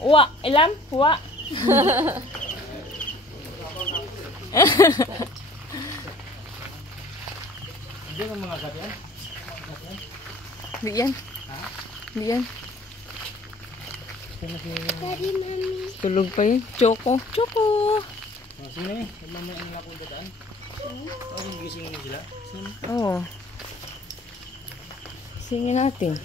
Wa, ilam? Wa. Hindi mo mga gabi yan? Di yan. Di yan. Daddy, Mami. Tulog pa yun. Choco. Choco. Sino eh? Mamaya ang ako dadaan. Oo, gisingin mo sila. Sino? Oo. Singin natin.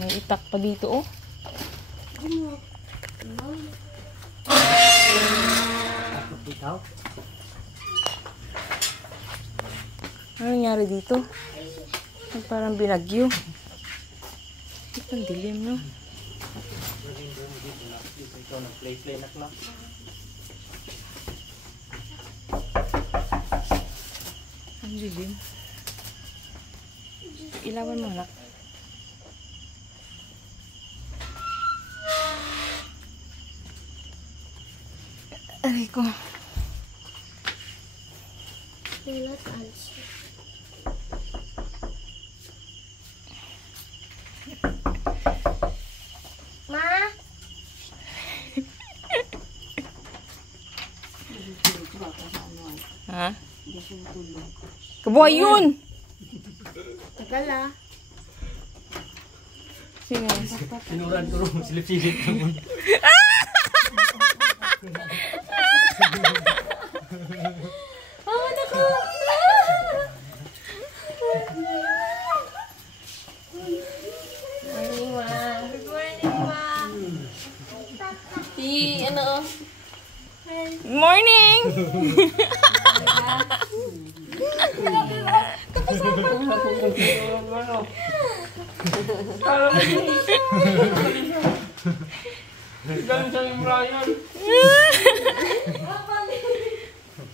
May itak pa dito, oh. Ikaw? Ano nangyari dito? Parang binagyo. Ang dilim, no? Ikaw nag-play na clock. Ang dilim. Ilawan mo, anak. Aray ko. Wala answer. Ma? Ha? Kabuhay yun! Tagal ah. Sino? Sinuran ko rin. Silip-silip naman. Oh, naku! Morning, Ma. Good morning, Ma. Si, ano? Morning!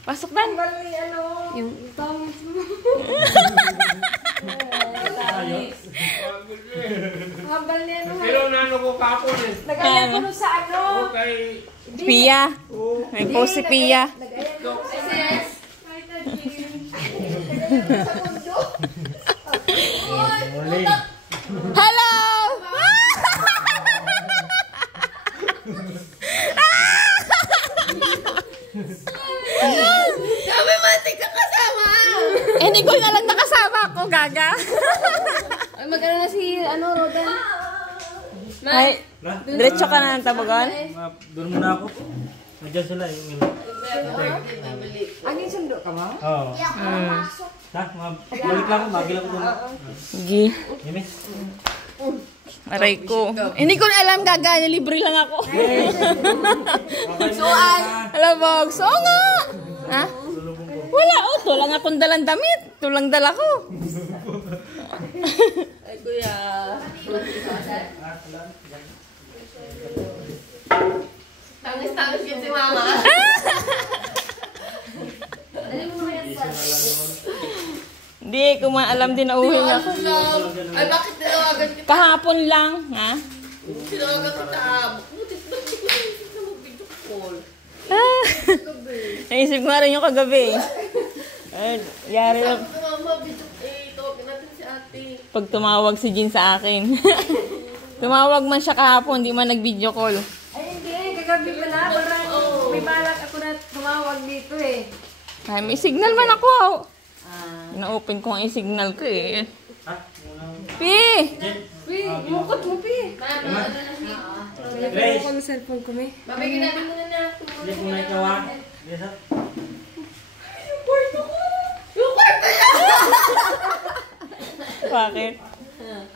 Pasok Dan. Yung tawis mo. Habal niya, no? Pero nano ko kapon eh. Nagaya ko nun sa ano? Okay. Pia. May post si Pia. Nagaya ko sa yes. Morning. Hello! Kami matik na kasama! Eh, hindi ko na lang nakasama ako, gaga. Ay, magano na si, ano, Rodan? Ay, diretso ka na ng tabagon? Doon muna ako. Nandiyan sila yung ilo. Aging sundo ka, Ma? Oo. Ha? Balik lang ako. Magil ako doon. Sige. Yumi? Aray ko. Hindi ko na alam, gaga. Nilibre lang ako. Suan! Alabogs. Oo nga. Ha? Wala. Oh, tulang akong dalang damit. Tulang dala ko. Ay, kuya. Tangis-tangis yun si Mama. Hindi ko man alam din na uwi na ako. Ay, bakit tinawagan kita? Kahapon lang. Ha? Tinawagan kita. Butit na mag-video call. Ah. Naisip ko nga rin yung kagabi. Ay, yari na. Sabi ko, Mama, video, tawagin natin si ate. Pag tumawag si Jean sa akin. Tumawag man siya kahapon, di man nag-video call. Ay, hindi. Kagabi pala. Parang may balak ako na tumawag dito eh. Ay, may signal man ako. Na-open ko ang signal ko eh. Ha? Pi! Pi, mukot mo, Pi. Mama, ano na si? Grace! Ako ng cellphone ko, Pi. Babagyan natin muna na. Hindi ko na ikaw ha. Yes ha? Yung kwarto niya! Bakit?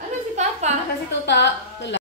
Ano si Papa? Kasi tuta.